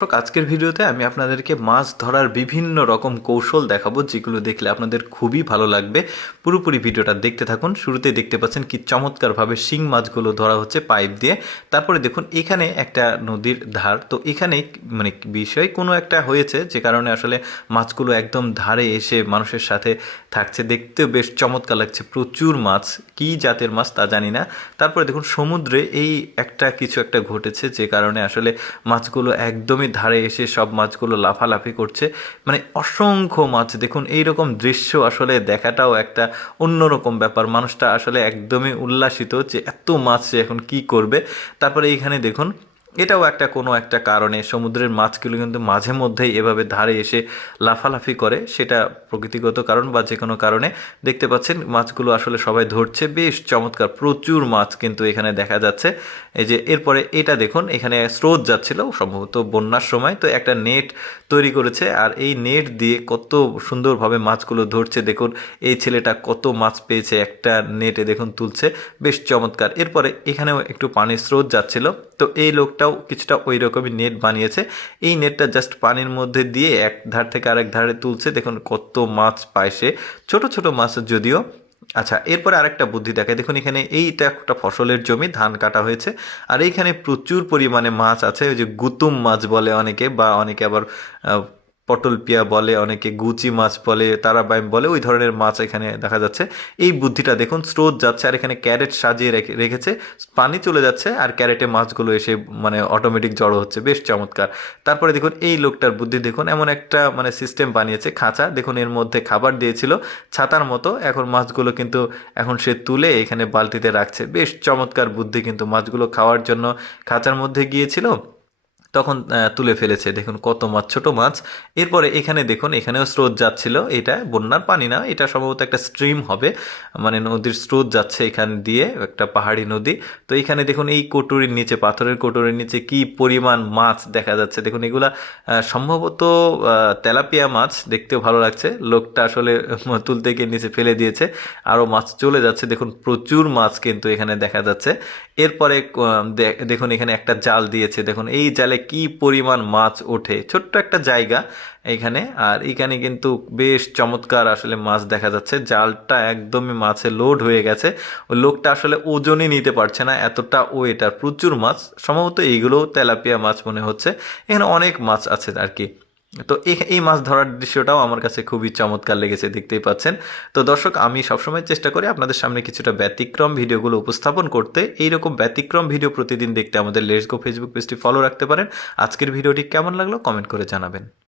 আজকের ভিডিওতে আমি আপনাদেরকে মাছ ধরার বিভিন্ন রকম কৌশল দেখাবো, যেগুলো দেখলে আপনাদের খুবই ভালো লাগবে। পুরোপুরি ভিডিওটা দেখতে থাকুন। শুরুতে দেখতে পাচ্ছেন কি চমৎকারভাবে শিং মাছগুলো ধরা হচ্ছে পাইপ দিয়ে। তারপরে দেখুন, এখানে একটা নদীর ধার। তো এখানে মানে বিষয় কোনো একটা হয়েছে, যে কারণে আসলে মাছগুলো একদম ধারে এসে মানুষের সাথে থাকছে। দেখতেও বেশ চমৎকার লাগছে, প্রচুর মাছ। কী জাতের মাছ তা জানি না। তারপরে দেখুন, সমুদ্রে এই একটা কিছু একটা ঘটেছে, যে কারণে আসলে মাছগুলো একদমই ধারে এসে সব মাছগুলো লাফালাফি করছে। মানে অসংখ্য মাছ, দেখুন এই রকম দৃশ্য আসলে দেখাটাও একটা অন্যরকম ব্যাপার। মানুষটা আসলে একদমই উল্লাসিত যে এত মাছ সে এখন কি করবে। তারপরে এইখানে দেখুন এটাও একটা কোনো একটা কারণে সমুদ্রের মাছগুলো কিন্তু মাঝে মধ্যেই এভাবে ধারে এসে লাফালাফি করে, সেটা প্রকৃতিগত কারণ বা যে কোনো কারণে। দেখতে পাচ্ছেন, মাছগুলো আসলে সবাই ধরছে, বেশ চমৎকার প্রচুর মাছ কিন্তু এখানে দেখা যাচ্ছে। এই যে এরপরে এটা দেখুন, এখানে স্রোত যাচ্ছিল, সম্ভবত বন্যার সময়, তো একটা নেট তৈরি করেছে, আর এই নেট দিয়ে কত সুন্দরভাবে মাছগুলো ধরছে। দেখুন, এই ছেলেটা কত মাছ পেয়েছে, একটা নেটে দেখুন তুলছে, বেশ চমৎকার। এরপরে এখানেও একটু পানির স্রোত যাচ্ছিল, তো এই লোকটাও কিছুটা ওই রকমই নেট বানিয়েছে। এই নেটটা জাস্ট পানির মধ্যে দিয়ে এক ধার থেকে আরেক ধারে তুলছে। দেখুন কত মাছ পায় সে। ছোটো ছোটো মাছ যদিও। আচ্ছা এরপরে আরেকটা বুদ্ধি দেখে দেখুন এখানে এইটা একটা ফসলের জমি, ধান কাটা হয়েছে। আর এইখানে প্রচুর পরিমাণে মাছ আছে। ওই যে গুতুম মাছ বলে অনেকে বা অনেকে আবার আহ, পটল পিয়া বলে অনেকে গুচি মাছ বলে তারাবাইম বলে ওই ধরনের মাছ এখানে দেখা যাচ্ছে। এই বুদ্ধিটা দেখুন স্রোত যাচ্ছে আর এখানে ক্যারেট সাজিয়ে রেখে রেখেছে পানি চলে যাচ্ছে আর ক্যারেটে মাছগুলো এসে মানে অটোমেটিক জড়ো হচ্ছে। বেশ চমৎকার। তারপরে দেখুন এই লোকটার বুদ্ধি দেখুন এমন একটা মানে সিস্টেম বানিয়েছে খাঁচা। দেখুন এর মধ্যে খাবার দিয়েছিল ছাতার মতো। এখন মাছগুলো কিন্তু এখন সে তুলে এখানে বালতিতে রাখছে। বেশ চমৎকার বুদ্ধি কিন্তু মাছগুলো খাওয়ার জন্য। খাঁচার মধ্যে গিয়েছিল। তখন তুলে ফেলেছে। দেখুন কত মাছ, ছোট মাছ। এরপরে এখানে দেখুন, এখানেও স্রোত যাচ্ছিল। এটা বন্যার পানি না, এটা সম্ভবত একটা স্ট্রিম হবে। মানে নদীর স্রোত যাচ্ছে এখান দিয়ে, একটা পাহাড়ি নদী। তো এখানে দেখুন, এই কোটরির নিচে, পাথরের কোটরির নিচে কি পরিমাণ মাছ দেখা যাচ্ছে। দেখুন, এগুলা সম্ভবত তেলাপিয়া মাছ। দেখতেও ভালো লাগছে। লোকটা আসলে তুলতে গিয়ে নিচে ফেলে দিয়েছে। আরও মাছ চলে যাচ্ছে। দেখুন, প্রচুর মাছ কিন্তু এখানে দেখা যাচ্ছে। এরপরে দেখুন, এখানে একটা জাল দিয়েছে। দেখুন, এই জালে কি পরিমাণ মাছ ওঠে। ছোট্ট একটা জায়গা এখানে। আর এখানে কিন্তু বেশ চমৎকার আসলে মাছ দেখা যাচ্ছে। জালটা একদমই মাছে লোড হয়ে গেছে। ওই লোকটা আসলে ওজনই নিতে পারছে না, এতটা ওয়েট আর প্রচুর মাছ, সম্ভবত এইগুলোও তেলাপিয়া মাছ মনে হচ্ছে। এখানে অনেক মাছ আছে আর কি। তো এই- মাছ ধরার দৃশ্যটাও আমার কাছে খুবই চমৎকার লেগেছে, দেখতেই পাচ্ছেন। তো দর্শক, আমি সবসময় চেষ্টা করি আপনাদের সামনে কিছুটা ব্যতিক্রম ভিডিওগুলো উপস্থাপন করতে। এইরকম ব্যতিক্রম ভিডিও প্রতিদিন দেখতে আমাদের লেটস গো ফেসবুক পেজটি ফলো রাখতে পারেন। আজকের ভিডিওটি কেমন লাগল কমেন্ট করে জানাবেন।